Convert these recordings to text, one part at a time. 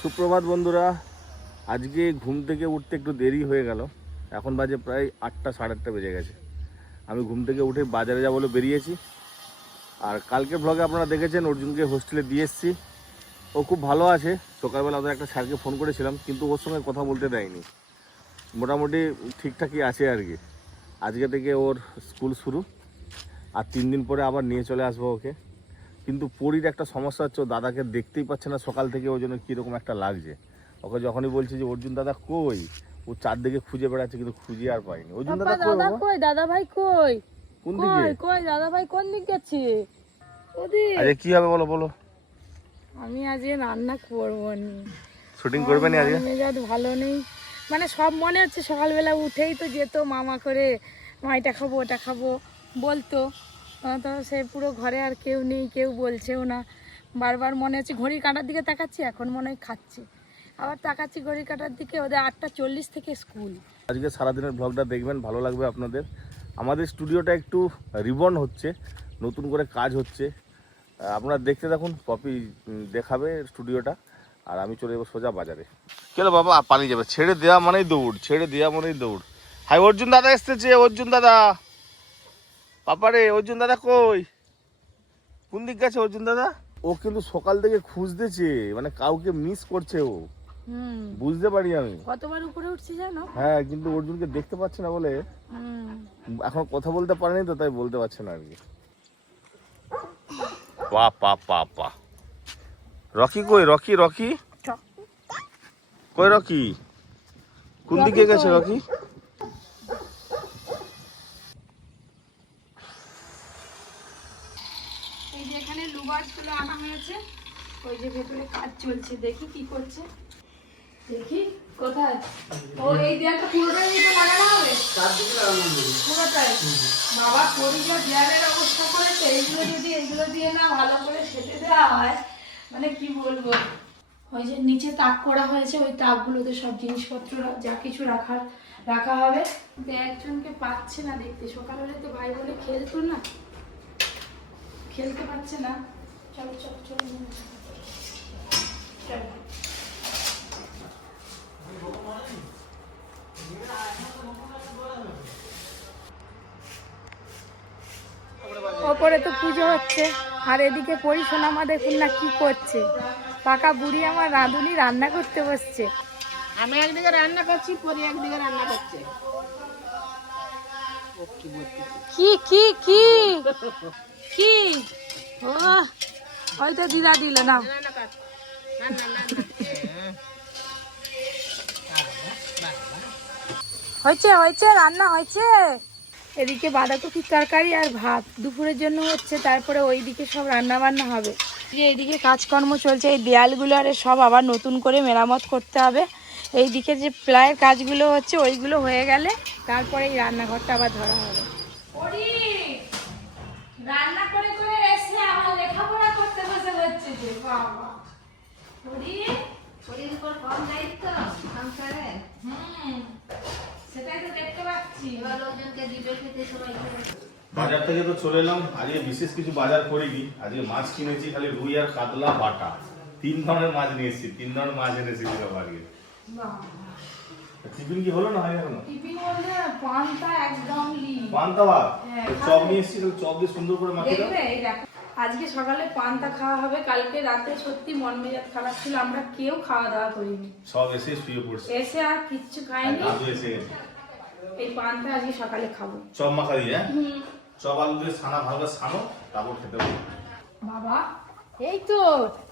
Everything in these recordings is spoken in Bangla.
সুপ্রভাত বন্ধুরা, আজকে ঘুম থেকে উঠতে একটু দেরি হয়ে গেল। এখন বাজে প্রায় 8টা, সাড়ে 8টা বেজে গেছে। আমি ঘুম থেকে উঠে বাজারে যাব বলে বেরিয়েছি। আর কালকে ব্লগে আপনারা দেখেছেন অর্জুনকে হোস্টেলে দিয়ে এসেছি। ও খুব ভালো আছে। সকালবেলা ওদের একটা স্যারকে ফোন করেছিলাম, কিন্তু ওর সঙ্গে কথা বলতে দেয়নি। মোটামুটি ঠিকঠাকই আছে আর কি। আজকে থেকে ওর স্কুল শুরু, আর 3 দিন পরে আবার নিয়ে চলে আসবো ওকে। কিন্তু পরীর একটা সমস্যা হচ্ছে, ও দাদাকে দেখতেই পাচ্ছে না সকাল থেকে। ওই জন্য কীরকম একটা লাগছে ওকে। যখনই বলছি যে অর্জুন দাদা কই, ও চারদিকে খুঁজে বেড়াচ্ছে, কিন্তু খুঁজে আর পাইনি। অর্জুন দাদা কই বাবা? কই দাদা ভাই কই? কোন দিকে? কই দাদা ভাই কোন দিকে গেছে? ওদিকে। আজকে কি হবে বলো বলো? আমি আজকে রান্না করব নি। শুটিং করবে না আজকে? মেজাজ ভালো নেই, মানে সব মনে হচ্ছে সকালবেলা উঠেই তো যেত মামা করে, এটা খাবো ওটা খাবো বলতো। তো সে পুরো ঘরে আর কেউ নেই, কেউ বলছেও না। বারবার মনে হচ্ছে ঘড়ির কাঁটার দিকে তাকাচ্ছি, এখন মনে হয় খাচ্ছি। আবার তাকাচ্ছি ঘড়ির কাঁটার দিকে, ওদের 8:40 থেকে স্কুল। আজকে সারাদিনের ব্লগটা দেখবেন, ভালো লাগবে আপনাদের। আমাদের স্টুডিওটা একটু রিবর্ন হচ্ছে, নতুন করে কাজ হচ্ছে। আপনারা দেখতে থাকুন, পপি দেখাবে স্টুডিওটা, আর আমি চলে যাবো সোজা বাজারে। কেন বাবা পালিয়ে যাবে? ছেড়ে দেওয়া মানেই দৌড়, ছেড়ে দেওয়া মানেই দৌড়। হাই অর্জুন দাদা এসেছে, অর্জুন দাদা। পাপারে, অর্জুন দাদা কই? কোন দিক গেছে অর্জুন দাদা? ও কিন্তু সকাল থেকে খুঁজতেছে, মানে কাউকে মিস করছে ও। বুঝতে পারি আমি। কতবার উপরে উঠছি জানো? হ্যাঁ, কিন্তু অর্জুনকে দেখতে পাচ্ছে না বলে এখন কথা বলতে পারেনি, তো তাই বলতে পারছে না আর কি। পা পা পা পা। রকি কই? রকি রকি কই? রকি কোন দিকে গেছে রকি? এই যে এখানে লুবার্সগুলো আনা হয়েছে, ওই যে ভেতরে কাজ চলছে, দেখি কি করছে। দেখি কোথায়। ও এই দেয়ালটা পুরোটাই তো লাগানো হবে? পুরোটাই। বাবা করি যা দেয়ালের অবস্থা করেছে, এইগুলো দিয়ে না ভালো করে সেটে দেওয়া হয়, মানে কি বলবো। ওই যে নিচে তাক করা হয়েছে, ওই তাকগুলোতে সব জিনিসপত্র যা কিছু রাখা হবে। কিন্তু একজনকে পাচ্ছে না দেখতে। সকালবেলা তো ভাই বলে খেলতো না, খেলতে পারছে না। চলো চলো চলো চলো। ওপরে তো পুজো হচ্ছে, আর এদিকে পরিশোনা মা দেখুন না কি করছে। পাকা বুড়ি আমার রাঁধুনি রান্না করতে বসছে। আমি একদিকে রান্না করছি, পরি একদিকে রান্না করছে। কি কি কি কি? ও ওই তো দিদা দিল না। হয়েছে হয়েছে, রান্না হয়েছে। এদিকে বাঁধাকপির তরকারি আর ভাত দুপুরের জন্য হচ্ছে, তারপরে ওইদিকে সব রান্না বান্না হবে। যে এইদিকে কাজকর্ম চলছে, এই দেয়ালগুলো আর সব আবার নতুন করে মেরামত করতে হবে। এইদিকে যে প্লায়ের কাজগুলো হচ্ছে, ওইগুলো হয়ে গেলে তারপরে এই রান্নাঘরটা আবার ধরা হবে। রান্না করে করে এসে আমার লেখাপড়া করতে বসে হচ্ছে যে বাবা। শরীর উপর কম দায়িত্ব সংসারে। সেটাই তো দেখতে পাচ্ছি। এবার লোকজনকে দিবে খেতে সবাই খেতে। বাজার থেকে তো চলে এলাম। আজকে বিশেষ কিছু বাজার করিনি। আজকে মাছ কিনেছি খালি রুই আর কাতলা বাটা। 3 ধরনের মাছ নিয়েছি, 3 ধরনের মাছ এনেছি আজকে। টিফিন কি হলো না হয় এখনো? টিফিন বলতে পান্তা একদম লি। পান্তা ভাত? চপ নিয়ে এসেছি, চপ দিয়ে সুন্দর করে মাখিয়ে দাও। দেখবে এই দেখো, আজকে সকালে পান্তা খাওয়া হবে। কালকে রাতে সত্যি মন মেজাজ খারাপ ছিল, আমরা কেউ খাওয়া দাওয়া করিনি। সব এসে শুয়ে পড়ছে, এসে আর কিচ্ছু খাইনি। দাদু এসে গেছে। এই পান্তা আজকে সকালে খাবো। চপ মাখা দিয়ে, চপ আলু দিয়ে ছানা ভালো করে ছানো, তারপর খেতে হবে। বাবা এই তো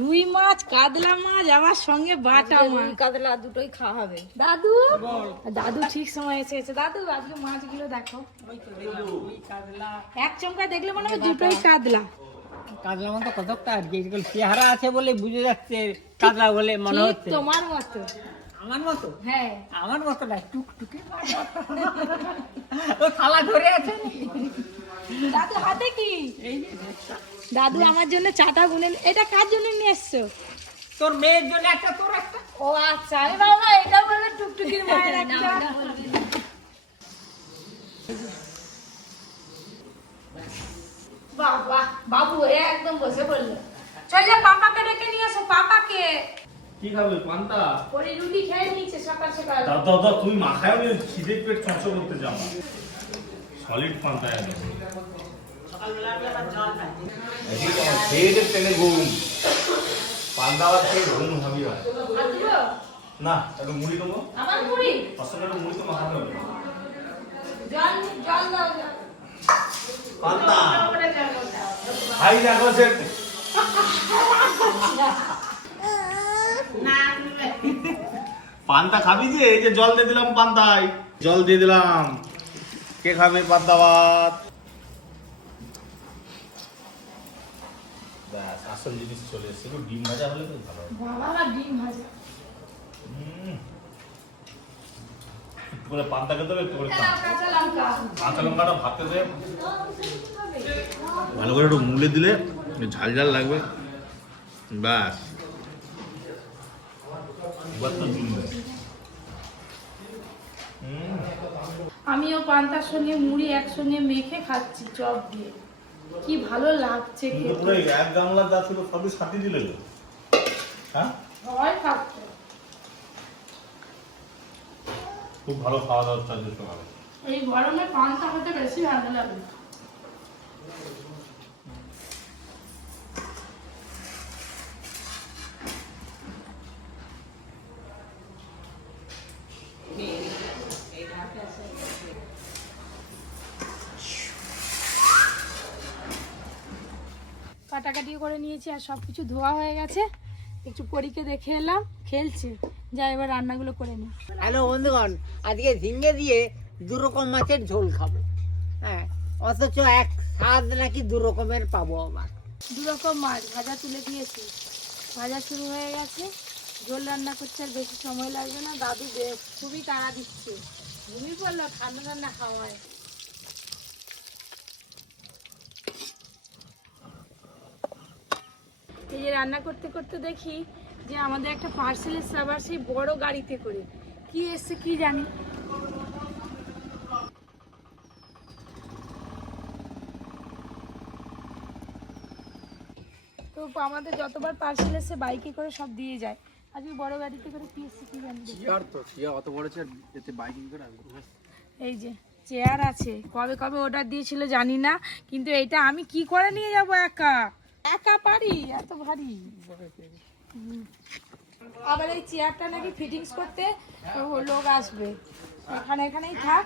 রুই মাছ, কাতলা মাছ, আবার সঙ্গে বাটা মাছ। কাতলা দুটোই খাওয়া হবে। দাদু দাদু ঠিক সময় এসেছে। দাদু আজকে মাছগুলো দেখো। এক চমকা দেখলে মনে হয় দুটোই কাতলা। কাতলা মতো কতকটা আর কি, চেহারা আছে বলে বুঝে যাচ্ছে কাতলা বলে মনে ঠিক হচ্ছে। তোমার মতো। আমার মতো? হ্যাঁ আমার মতো না, টুকটুকি ও থালা ধরে আছে। দাদু হাতে কি? এই যে দেখটা। দাদু আমার জন্য চাটা গুনে এটা কার জন্য নিয়ে এসছো? তোর মেয়ের জন্য একটা, তোর একটা। ও আচ্ছা, আমি বাবা এটা বলে টুকটুকির মায়ের একটা। বাবা বাবু একদম বসে পড়লো। চল যা, পাপাকে ডেকে নিয়ে আসো। পাপাকে কি খাবে পান্তা? ওই রুটি খেয়ে নিয়েছে সকাল সকাল। দাদা তুমি মাখায় নি, খিদে পেট চঞ্চল করতে যাও না। সলিড পান্তা একদম। খেয়ে টেনে ঘুম, পান্তা আবার খেয়ে ঘুম ভাবি হয় না। একটু মুড়ি দেবো, আবার মুড়ি, একটু মুড়ি তো মাখাতে হবে। জল জল দাও। পান্তা খাই দেখো সে পান্তা খাবি যে? এই যে জল দিয়ে দিলাম পান্তায়, জল দিয়ে দিলাম। কে খাবে পান্তা ভাত? ব্যাস আসল জিনিস চলে এসেছে। একটু ডিম ভাজা হলে তো ভালো হয়। বাবা ডিম ভাজা। একটু করে পান্তা খেতে হবে, একটু করে কাঁচা লঙ্কা। কাঁচা লঙ্কাটা ভাতে দেবে ভালো করে, একটু মুলে দিলে ঝাল ঝাল লাগবে। ব্যাস এবার তো জমবে। আমিও পান্তার সঙ্গে মুড়ি একসঙ্গে মেখে খাচ্ছি চপ দিয়ে, কি ভালো লাগছে খেতে। এক গামলা যা ছিল সবই সাথে দিলে তো, হ্যাঁ সবাই খাচ্ছে। খুব ভালো খাওয়া দাওয়ার চার্জেস হবে। এই গরমে পান্তা খেতে বেশি ভালো লাগে। কাটাকাটি করে নিয়েছি আর সব কিছু ধোয়া হয়ে গেছে। একটু পরীকে দেখে এলাম, খেলছে। যা এবার রান্নাগুলো করে নি। হ্যালো বন্ধুগণ, আজকে ঝিঙ্গে দিয়ে 2 রকম মাছের ঝোল খাবো। হ্যাঁ, অথচ এক স্বাদ নাকি 2 রকমের পাবো আবার। 2 রকম মাছ ভাজা তুলে দিয়েছি, ভাজা শুরু হয়ে গেছে। ঝোল রান্না করতে আর বেশি সময় লাগবে না। দাদু খুবই তাড়া দিচ্ছে, ঘুমিয়ে পড়লো, ঠান্ডা ঠান্ডা খাওয়ায়। এই যে রান্না করতে করতে দেখি যে আমাদের একটা পার্সেল এসছে, আবার সেই বড় গাড়িতে করে। কি এসছে কি জানি। তো আমাদের যতবার পার্সেল এসে বাইকে করে সব দিয়ে যায়। আজকে বড় গাড়িতে করে কি এসছে কি জানি। অত বড় চেয়ার এতে বাইকিং করে এই যে চেয়ার আছে, কবে কবে অর্ডার দিয়েছিল জানি না, কিন্তু এটা আমি কি করে নিয়ে যাব? একা একা পারি? এত ভারী। আবার এই চেয়ারটা নাকি ফিটিংস করতে লোক আসবে, এখানেই থাক।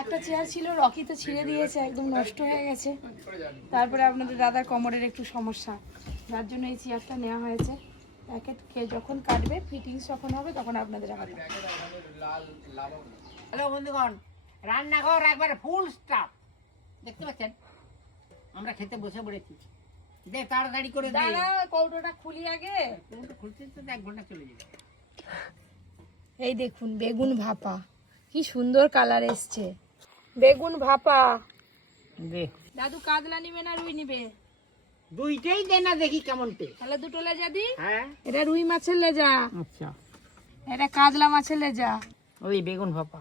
একটা চেয়ার ছিল, রকি তো ছিঁড়ে দিয়েছে, একদম নষ্ট হয়ে গেছে। তারপরে আপনাদের দাদার কোমরের একটু সমস্যা, যার জন্য এই চেয়ারটা নেওয়া হয়েছে। প্যাকেট যখন কাটবে, ফিটিংস যখন হবে তখন আপনাদের দেখাবো। হ্যালো বন্ধুগণ, রান্নাঘর একবার ফুল স্টাফ, দেখতে পাচ্ছেন? আমরা খেতে বসে পড়েছি। দে তাড়াতাড়ি করে দে। দাঁড়া, কৌটোটা খুলি আগে। খুলতে তো 1 ঘন্টা চলে যাবে। এই দেখুন বেগুন ভাপা, কি সুন্দর কালার এসছে। বেগুন ভাপা। দে, দাদু কাতলা নিবে না রুই নিবে? দুইটাই দে না, দেখি কেমন টে। তাহলে দুটো লেজা দি। হ্যাঁ, এটা রুই মাছের লেজা, আচ্ছা। এটা কাতলা মাছের লেজা। ওই বেগুন ভাপা।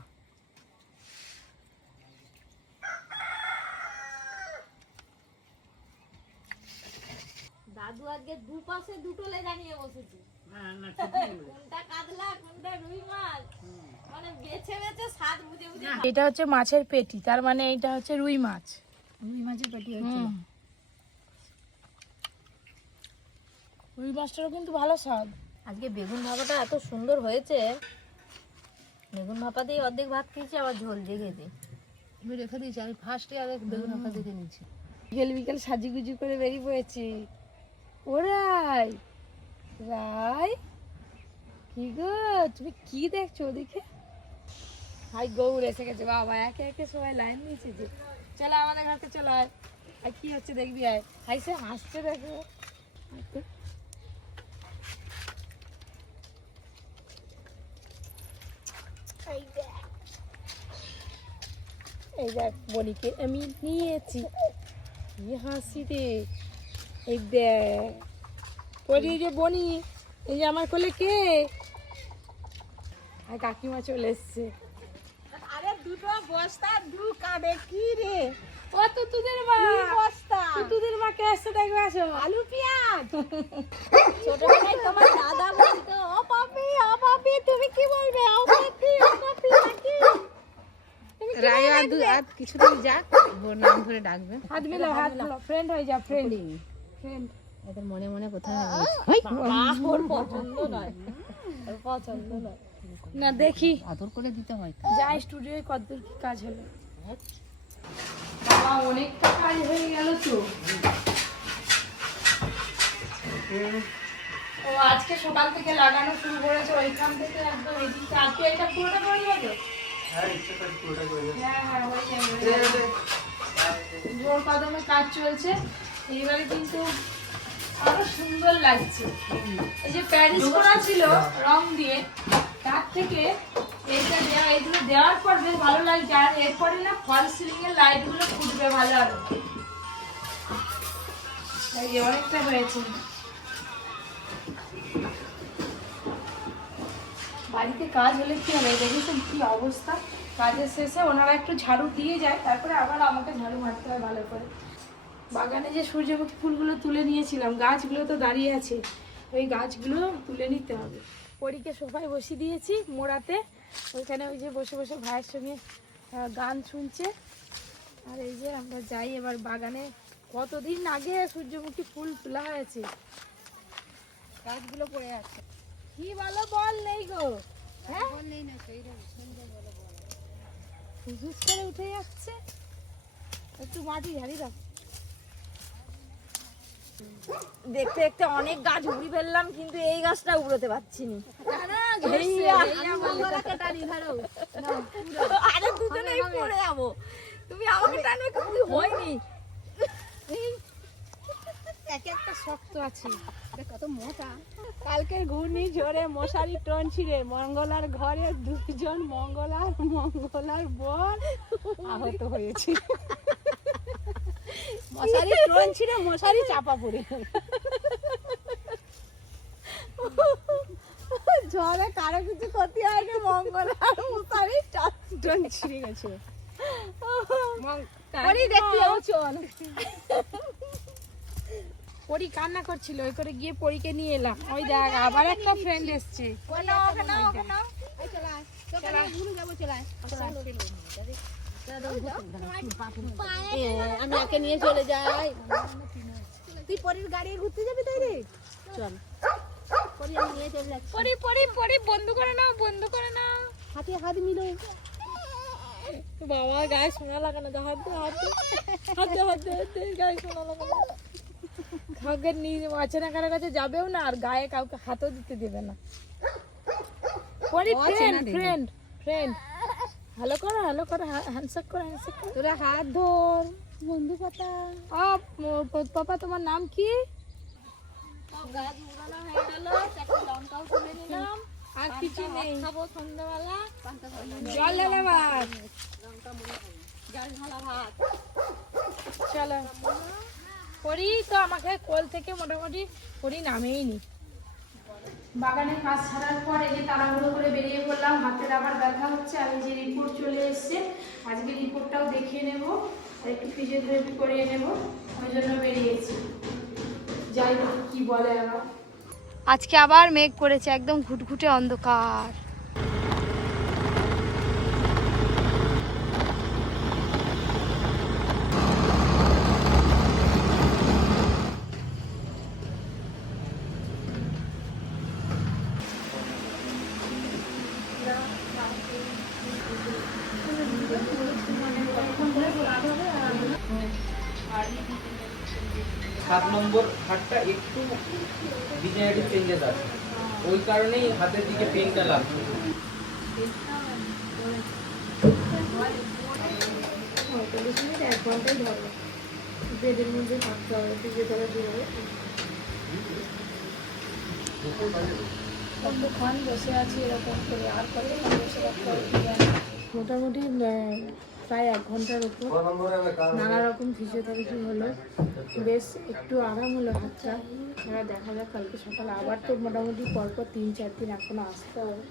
দাদু আজকে দুপাশে দুটো লেজা নিয়ে বসেছে। কোনটা কাতলা কোনটা রুই মাছ, মানে বেছে বেছে স্বাদ বুঝে বুঝে। এটা হচ্ছে মাছের পেটি, তার মানে এইটা হচ্ছে রুই মাছ। রুই মাছের পেটি হচ্ছে। রুই মাছটারও কিন্তু ভালো স্বাদ। আজকে বেগুন ভাপাটা এত সুন্দর হয়েছে, বেগুন ভাপা দিয়ে অর্ধেক ভাত খেয়েছি, আবার ঝোল দিয়ে খেয়েছি। আমি রেখে দিয়েছি, আমি ফার্স্টে আগে বেগুন ভাপা দেখে নিয়েছি। বিকেল বিকেল সাজিগুজি করে বেরিয়ে পড়েছি। ওরাই রাই, কি গো তুমি কি দেখছো ওদিকে? হাই গৌর এসে গেছে বাবা, একে একে সবাই লাইন নিয়েছে যে চলো আমাদের ঘরকে চলো। আয় আর কি হচ্ছে দেখবি, আয়। হাই সে হাসছে দেখো। এই দেখ বনিকে আমি নিয়েছি, কি হাসি রে। এই দেখ বলি যে বনি, এই যে আমার কোলে কে? আর কাকিমা চলে এসছে। আরে দুটো বস্তা দু কাঁদে কি রে? ও তুতুদের মা তুতুদের মা কে আসছে দেখবে আসো আলু পেঁয়াজ ছোটবেলায় তোমার দাদা বলতো ও পাপি তুমি কি বলবে ও পাপি নাকি রায় আর কিছুদিন যাক ওর নাম ধরে ডাকবে। হাত মিলাও ফ্রেন্ড হয়ে যা ফ্রেন্ড এদের মনে মনে কোথায় ওর পছন্দ নয় ওর পছন্দ নয় না দেখি আদর করে দিতে হয়। যাই স্টুডিওয়ে কতদূর কি কাজ হলো বাবা অনেকটা কাজ হয়ে গেল তো ও আজকে সকাল থেকে লাগানো শুরু করেছে ওইখান থেকে একদম এদিকে আজকে এটা পুরোটা করে যাবে হ্যাঁ হয়ে যাবে জোর কদমে কাজ চলছে এইবারে কিন্তু আরো সুন্দর লাগছে এই যে প্যারিস করা ছিল রং দিয়ে তার থেকে এইটা দেওয়া এগুলো দেওয়ার পর বেশ ভালো লাগছে আর এরপরে না ফল সিলিং এর লাইট গুলো ফুটবে ভালো আরো এই যে অনেকটা হয়েছে বাড়িতে কাজ হলে কি হবে দেখেছেন কি অবস্থা কাজের শেষে ওনারা একটু ঝাড়ু দিয়ে যায় তারপরে আবার আমাকে ঝাড়ু মারতে হয় ভালো করে বাগানে যে সূর্যমুখী ফুলগুলো তুলে নিয়েছিলাম গাছগুলো তো দাঁড়িয়ে আছে ওই গাছগুলো তুলে নিতে হবে পরীকে সোফায় বসিয়ে দিয়েছি মোড়াতে ওইখানে ওই যে বসে বসে ভাইয়ের সঙ্গে গান শুনছে আর এই যে আমরা যাই এবার বাগানে কতদিন আগে সূর্যমুখী ফুল তোলা হয়েছে গাছগুলো পড়ে আছে কি বলো বল নেই গো হ্যাঁ হুজুস করে উঠে যাচ্ছে একটু মাটি ঝাড়ি দাও দেখতে দেখতে অনেক গাছ উড়ি ফেললাম কিন্তু এই গাছটা উড়োতে পারছি না আরে দুজনেই পড়ে যাবো তুমি আমাকে টানবে কিন্তু হয়নি এক একটা শক্ত আছে কত মোটা কালকের ঘূর্ণিঝড়ে মশারি টন ছিঁড়ে মঙ্গলার ঘরে দুজন মঙ্গলার বর আহত হয়েছে মশারি টন ছিঁড়ে মশারি চাপা পড়ে ঝড়ে কারো কিছু ক্ষতি হয়নি মঙ্গলার মশারি টন ছিঁড়ে গেছে দেখতে যাবো চল পরি কান্না করছিল ওই করে গিয়ে পরীকে নিয়ে এলাম ওই দেখ আবার একটা ফ্রেন্ড এসছে আমি একে নিয়ে চলে যাই। তুই পরের গাড়ি ঘুরতে যাবি তাই রে চল পরি আমি নিয়ে চলে যাচ্ছি। পরি বন্ধ করে নাও হাতে হাত মিলো বাবা গায়ে সোনা লাগানো দাও হাতে গায়ে সোনা লাগানো কাউকে নিয়ে অচেনা কারোর কাছে যাবেও না আর গায়ে কাউকে হাতও দিতে দেবে না ফ্রেন্ড হ্যালো করো হ্যান্ডশেক করো তোরা হাত ধর বন্ধু পাতা পাপা তোমার নাম কি গাছ উড়ানো হয়ে গেল একটা লঙ্কাও তুলে নিলাম আর কিছু নেই খাবো সন্ধ্যাবেলা জল ঢালা ভাত জল ঢালা ভাত চলো পরি তো আমাকে কোল থেকে মোটামুটি পরি নামেই নি বাগানে কাজ ছাড়ার পর এই যে তাড়াহুড়ো করে বেরিয়ে পড়লাম হাতের আবার ব্যথা হচ্ছে আমি যে রিপোর্ট চলে এসছে আজকে রিপোর্টটাও দেখিয়ে নেব আর একটু ফিজিওথেরাপি করিয়ে নেব ওই জন্য বেরিয়েছি যাই হোক কি বলে আবার আজকে আবার মেঘ করেছে একদম ঘুটঘুটে অন্ধকার সাত নম্বর হাতটা একটু ডিজেনারেটিভ চেঞ্জেস আছে ওই কারণেই হাতের দিকে পেনটা লাগছে এক ঘন্টাই ধরো বেডের মধ্যে থাকতে হবে ফিজিওথেরাপি হবে কতক্ষণ বসে আছি এরকম করে আর কতক্ষণ বসে থাকতে হবে মোটামুটি প্রায় 1 ঘন্টার উপর নানা রকম ফিজিওথেরাপি হলো বেশ একটু আরাম হলো হাতটা এবার দেখা যাক কালকে সকালে আবার তো মোটামুটি পরপর 3-4 দিন এখনো আসতে হবে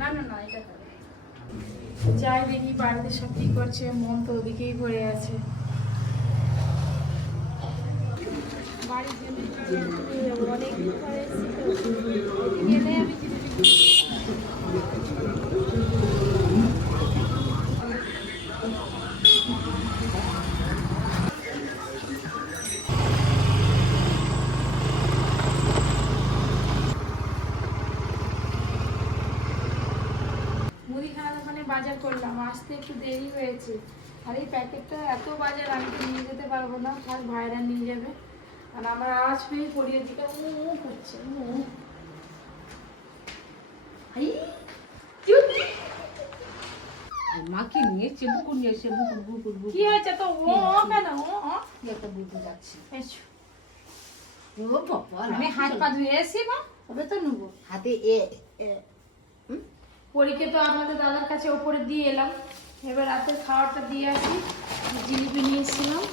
না না না, এটা করো। যাই দেখি বাড়িতে সব কি করছে, মন তো ওদিকেই পড়ে আছে। বাড়ির জন্য অনেক দিন পরে এসেছি তো, গেলে আমি মুদিখানা দোকানে বাজার করলাম, আসতে একটু দেরি হয়েছে। আর এই প্যাকেটটা এত বাজার আমি তো নিয়ে যেতে পারবো না, আর ভাইরা নিয়ে যাবে। আর আমার আওয়াজ পেয়ে পড়িয়ে দিকে করছে। মাকে নিয়ে বুকুর নিয়ে এসে বুকুর কি হয়েছে তো? ও কেন? ও একটা বুঝতে যাচ্ছি। এসো। ও বাবা, আমি হাত পা ধুয়ে এসি মা, তবে তো নেবো হাতে পরীকে তো আপনাদের দাদার কাছে ওপরে দিয়ে এলাম। এবার রাতের খাবারটা দিয়ে আসি। জিলিপি নিয়ে এসেছিলাম,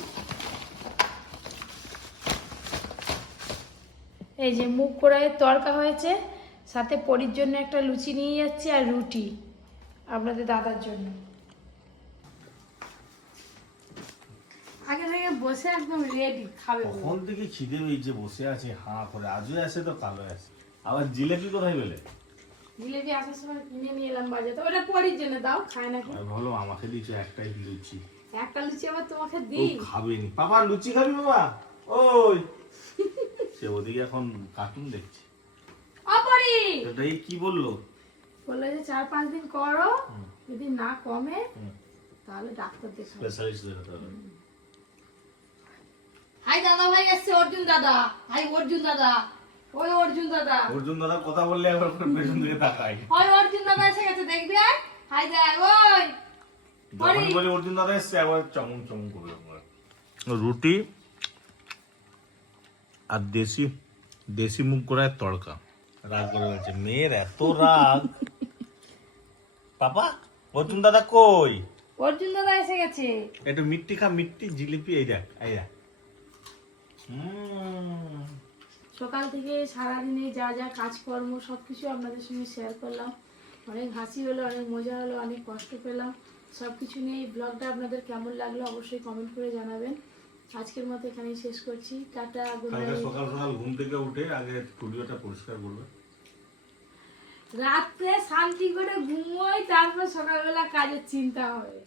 এই যে মুগ কড়াইয়ের তরকা হয়েছে, সাথে পরির জন্য একটা লুচি নিয়ে যাচ্ছি আর রুটি আপনাদের দাদার জন্য। আগে থেকে বসে একদম রেডি খাবে বলে। কখন থেকে খিদে পেয়েছে, বসে আছে হাঁ করে, আজও আসে তো কালো আসে। আবার জিলেপি কোথায় পেলে? জিলিপি আসার সময় কিনে নিয়ে এলাম বাজারে, ওটা পরির জন্য দাও, খায় নাকি। আমি ভালো আমাকে দিয়েছো একটাই লুচি। একটা লুচি আবার তোমাকে ও দিই। খাবেনি বাবা, লুচি খাবি বাবা? ওই সে ওদিকে এখন কার্টুন দেখছে। অপরি এটাই কি বললো? বললো যে 4-5 দিন করো, যদি না কমে তাহলে ডাক্তার দেখাও। স্পেশালিস্ট দেখাতে হবে। হাই দাদা ভাই এসছে, অর্জুন দাদা। হাই অর্জুন দাদা, ওই অর্জুন দাদা, অর্জুন দাদা কথা বললে একবার করে পেছন দিকে তাকাই। ওই অর্জুন দাদা এসে গেছে, দেখবি আর হাই দেখ। ওই যখনই বলি অর্জুন দাদা এসছে একবার চমন চমন করবে। রুটি আর দেশি মুগ কড়াইয়ের তড়কা। রাগ করে বলছে, মেয়ের এত রাগ। পাপা অর্জুন দাদা কই? অর্জুন দাদা এসে গেছে। একটু মিষ্টি খা, মিষ্টি জিলিপি। এই দেখ, এই দেখ। সকাল থেকে সারাদিনে যা যা কাজকর্ম সবকিছু আপনাদের সঙ্গে শেয়ার করলাম। অনেক হাসি হলো, অনেক মজা হলো, অনেক কষ্ট পেলাম। সব কিছু নিয়ে এই ব্লগটা আপনাদের কেমন লাগলো অবশ্যই কমেন্ট করে জানাবেন। আজকের মতো এখানেই শেষ করছি। Tata, good night. সকাল সকাল ঘুম থেকে উঠে আগে স্টুডিওটা পরিষ্কার করবে। রাত্রে শান্তি করে ঘুমোই, তারপর সকালবেলা কাজের চিন্তা হবে।